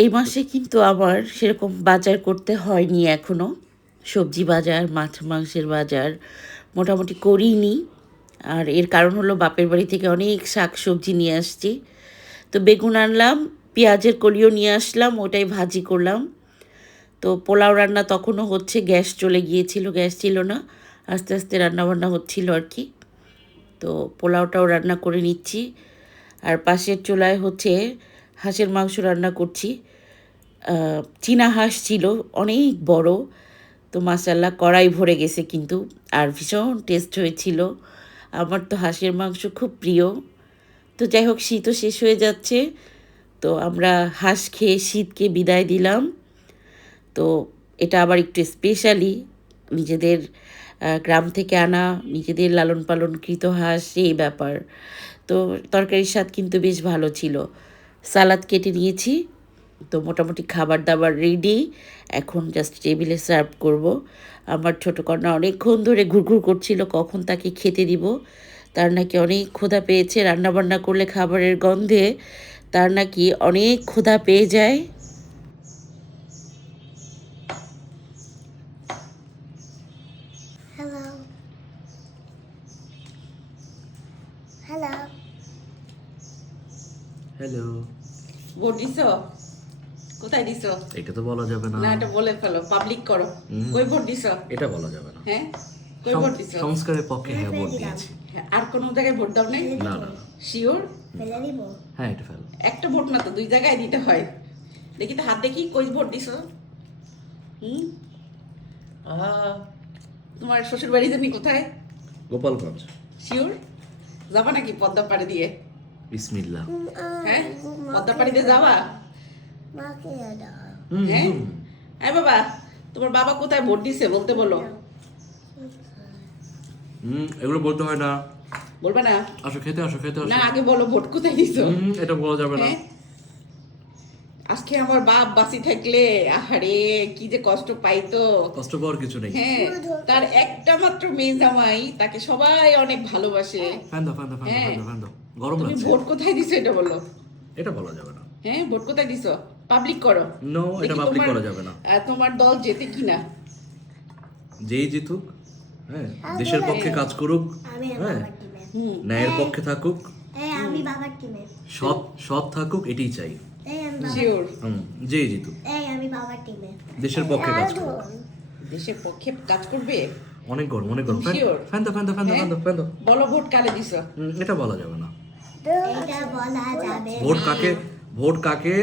এই মাসে কিন্তু আমার সেরকম বাজার করতে হয়নি এখনও। সবজি বাজার, মাছ মাংসের বাজার মোটামুটি করিনি। আর এর কারণ হলো বাপের বাড়ি থেকে অনেক শাক সবজি নিয়ে আসছি। তো বেগুন আনলাম, পেঁয়াজের কলিও নিয়ে আসলাম, ওটাই ভাজি করলাম। তো পোলাও রান্না তখনও হচ্ছে, গ্যাস চলে গিয়েছিল, গ্যাস ছিল না, আস্তে আস্তে রান্নাবান্না হচ্ছিল আর কি। তো পোলাওটাও রান্না করে নিচ্ছি। আর পাশের চুলায় হচ্ছে হাঁসের মাংস রান্না করছি। চীনা হাঁস ছিল, অনেক বড়। তো মাশাআল্লাহ কড়াই ভরে গেছে কিন্তু, আর ভীষণ টেস্ট হয়েছিল। আমার তো হাঁসের মাংস খুব প্রিয়। তো যাই হোক, শীতও শেষ হয়ে যাচ্ছে, তো আমরা হাঁস খেয়ে শীতকে বিদায় দিলাম। তো এটা আবার একটু স্পেশালি নিজেদের গ্রাম থেকে আনা, নিজেদের লালন পালনকৃত হাঁস, এই ব্যাপার। তো তরকারির স্বাদ কিন্তু বেশ ভালো ছিল। সালাদ কেটে নিয়েছি, তো মোটামুটি খাবার দাবার রেডি। এখন জাস্ট টেবিলে সার্ভ করব। আমার ছোটো কন্যা অনেকক্ষণ ধরে ঘুরঘুর করছিল কখন তাকে খেতে দিব। তার নাকি অনেক ক্ষুধা পেয়েছে, রান্নাবান্না করলে খাবারের গন্ধে তার নাকি অনেক ক্ষুধা পেয়ে যায়। Hello. Hello. হ্যালো। ভোট দিছো? কোথায় দিছো? এটা তো বলা যাবে না। না, এটা বলে ফেলো, পাবলিক করো। কই ভোট দিছো? এটা বলা যাবে না। হ্যাঁ, কই ভোট দিছো? সংস্কারের পক্ষে হ্যাঁ ভোট দিয়েছি। হ্যাঁ, আর কোনো জায়গায় ভোট দাও নাই? না না না। শিওর? ফেলে দিব। হ্যাঁ এটা ফেল। একটা ভোট না তো, দুই জায়গায় দিতে হয়। দেখি তো হাত দেখি, কই ভোট দিছো? হুম? তোমার শ্বশুর বাড়ি জানি কোথায়? গোপালগঞ্জ। শিওর? যাবা নাকি পদ্মা পাড়ি দিয়ে? বিসমিল্লাহ। হ্যাঁ, পদ্মা পাড়ি দিয়ে যাবা? মাকে দাও। হ্যাঁ? হ্যাঁ বাবা, তোমার বাবা কোথায় ভোট দিছে বলতে বলো। এগুলো বলতে হয় না। বলবা না? আসো খেতে আসো খেতে আসো। না, আগে বলো ভোট কোথায় দিছো। এটা বলা যাবে না। হ্যাঁ? আজকে আমার বাপ বাঁচি থাকলে আহারে কি যে কষ্ট পাইতো। কষ্ট পাওয়ার কিছু নেই। হ্যাঁ, তার একটা মাত্র মেয়ে জামাই, তাকে সবাই অনেক ভালোবাসে। ফ্যান দাও ফ্যান দাও ফ্যান দাও হ্যাঁ। ফ্যান দাও ফ্যান দাও। গরম তুমি লাগছে। ভোট কোথায় দিছো এটা বলো। এটা বলা যাবে না। হ্যাঁ, ভোট কোথায় দিছো? পাবলিক করো। নো, এটা দেখি পাবলিক তোমার- করা যাবে না। তোমার দল জেতে কিনা। যেই জিতুক, হ্যাঁ, দেশের পক্ষে কাজ করুক, আমি হ্যাঁ, বাবার টিমে। হুম, ন্যায়ের পক্ষে থাকুক, আমি বাবার টিমে। সৎ সৎ থাকুক, এটাই চাই। আমি বাবার শিওর। যেই জিতুক আমি বাবার টিমে। দেশের পক্ষে কাজ করুক। দেশের পক্ষে কাজ করবে। অনেক গরম অনেক গরম। Fan Sure? ফ্যান দাও ফ্যান দাও ফ্যান দাও হ্যাঁ? ফ্যান দাও ফ্যান দাও। বলো ভোট কারে দিছো। এটা বলা যাবে না। এটা বলা যাবে ভোট কাকে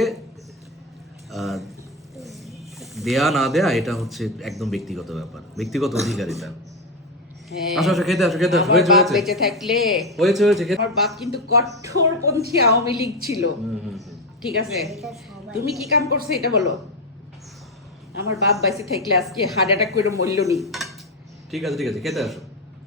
আহ, দেয়া না দেয়া এটা হচ্ছে একদম ব্যক্তিগত ব্যাপার, ব্যক্তিগত অধিকার এটা। হ্যাঁ, আসো আসো খেতে আসো খেতে আসো। আমার হয়েছে বাপ হয়েছে বেঁচে থাকলে। হয়েছে হয়েছে খেতে। আমার বাপ কিন্তু কঠোরপন্থী আওয়ামী লীগ ছিল। ঠিক আছে, এটা সবাই তুমি কি কাম করছো এটা বলো। আমার বাপ বেঁচে থাকলে আজকে হার্ট অ্যাটাক করে মরল নি। ঠিক আছে খেতে আসো।